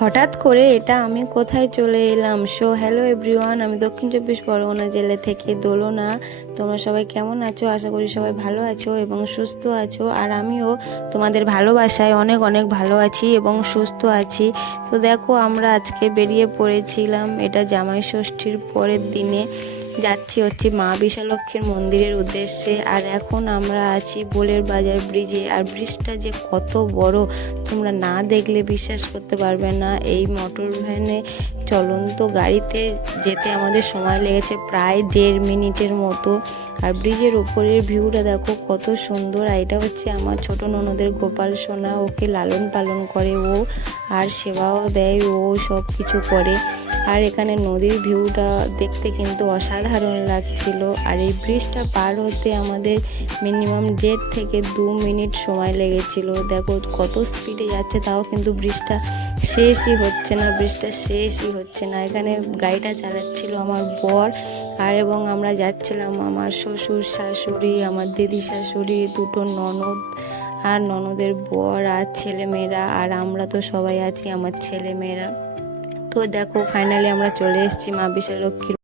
হঠাৎ করে এটা আমি কোথায় চলে এলাম। হ্যালো এভরিওয়ান, আমি দক্ষিণ চব্বিশ পরগনা জেলা থেকে দোলনা। তোমরা সবাই কেমন আছো? আশা করি সবাই ভালো আছো এবং সুস্থ আছো। আর আমিও তোমাদের ভালোবাসায় অনেক অনেক ভালো আছি এবং সুস্থ আছি। তো দেখো, আমরা আজকে বেরিয়ে পড়েছিলাম, এটা জামাই ষষ্ঠীর পরের দিনে যাচ্ছি মা বিশালক্ষীর মন্দিরের উদ্দেশ্যে। আর এখন আমরা আছি বোলের বাজার ব্রিজে। আর ব্রিজটা যে কত বড় তোমরা না দেখলে বিশ্বাস করতে পারবে না। এই মোটর ভ্যানে চলন্ত গাড়িতে যেতে আমাদের সময় লেগেছে প্রায় 1.5 মিনিটের মতো। আর ব্রিজের ওপরের ভিউটা দেখো কত সুন্দর। আর এটা হচ্ছে আমার ছোট ননদের গোপাল সোনা, ওকে লালন পালন করে ও, আর সেবাও দেয় ও, সব কিছু করে। আর এখানে নদীর ভিউটা দেখতে কিন্তু অসাধারণ লাগছিল। আর এই ব্রিজটা পার হতে আমাদের মিনিমাম 1.5 থেকে 2 মিনিট সময় লেগেছিল। দেখো কত স্পিডে যাচ্ছে, তাও কিন্তু ব্রিজটা শেষই হচ্ছে না। এখানে গাড়িটা চালাচ্ছিল আমার বর, আর এবং আমরা যাচ্ছিলাম আমার শ্বশুর শাশুড়ি, আমার দিদি শাশুড়ি, 2টো ননদ আর ননদের বর আর ছেলেমেয়েরা, আর আমরা তো সবাই আছি আমার ছেলেমেয়েরা। তো দেখো ফাইনালি আমরা চলে এসেছি মা বিশালক্ষীর